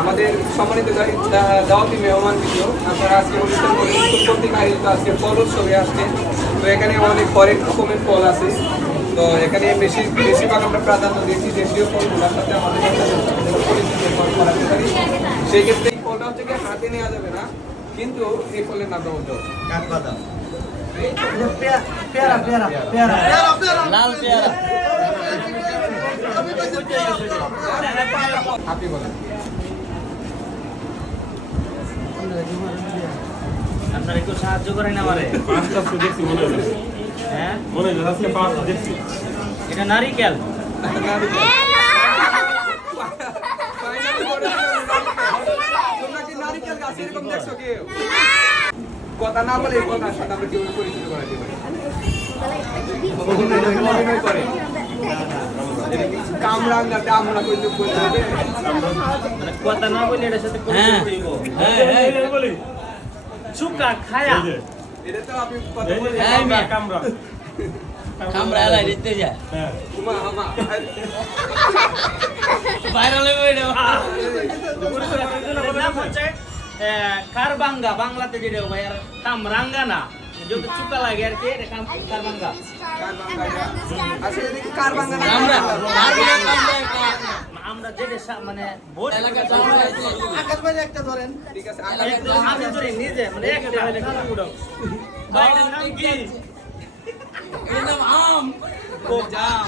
আমাদের সম্মানিত দাওয়াতি মেহমান কিন্তু আপনারা আজকে অনুষ্ঠান কর্তৃক আয়োজিত আজকে ফল উৎসবে আসছেন। তো এখানে অনেক হরেক রকমের ফল আছে। তো এখানে বেশিরভাগ আমরা প্রাধান্য দিয়েছি দেশীয় ফলগুলোর সাথে আমাদের ফল করাতে পারি। সেই ক্ষেত্রে এই ফলটা হচ্ছে কি হাতে নেওয়া যাবে না, কিন্তু এই ফলের নামটা বলতে হবে কাঠবাদাম। পেয়ারা পেয়ারা পেয়ারা লাল পেয়ারা। আপনি বলেন। আপনারা একটু সাহায্য করেন আমারে। পাঁচটা দেখছি মনে হয়, হ্যাঁ মনে হয় আজকে পাঁচটা দেখছি। এটা নারিকেল। তোমরা কি নারিকেল গাছ এরকম দেখছো কেউ? কথা না বলে কথার সাথে আমরা কেউ পরিচিত করাতে পারি। অভিনয় করে কামরাঙ্গাতে আমরা কিন্তু বলতে হবে। মানে কথা না বলে এটার সাথে হ্যাঁ। বলি চুকা খায়া। এটা তো আপনি কথা বলে কামরা কামরা এলাই দিতে যায় হ্যাঁ উমা আমা ভাইরাল হয়ে এটা এটার নাম হচ্ছে কারবাঙ্গা, বাংলাতে যেটা ভাই আর কামরাঙ্গা না, যদি চুকা লাগে আর কি এটা কারবাঙ্গা। আসলে দেখি কারবাঙ্গা না আমরা আমরা যেটা মানে ভোট এলাকা আকাশ ভাই একটা ধরেন। ঠিক আছে একদম আমি ধরি নিজে মানে একটা হইলে খারাপ উড়াও। ভাই এটার নাম কি? এর নাম আম ও জাম।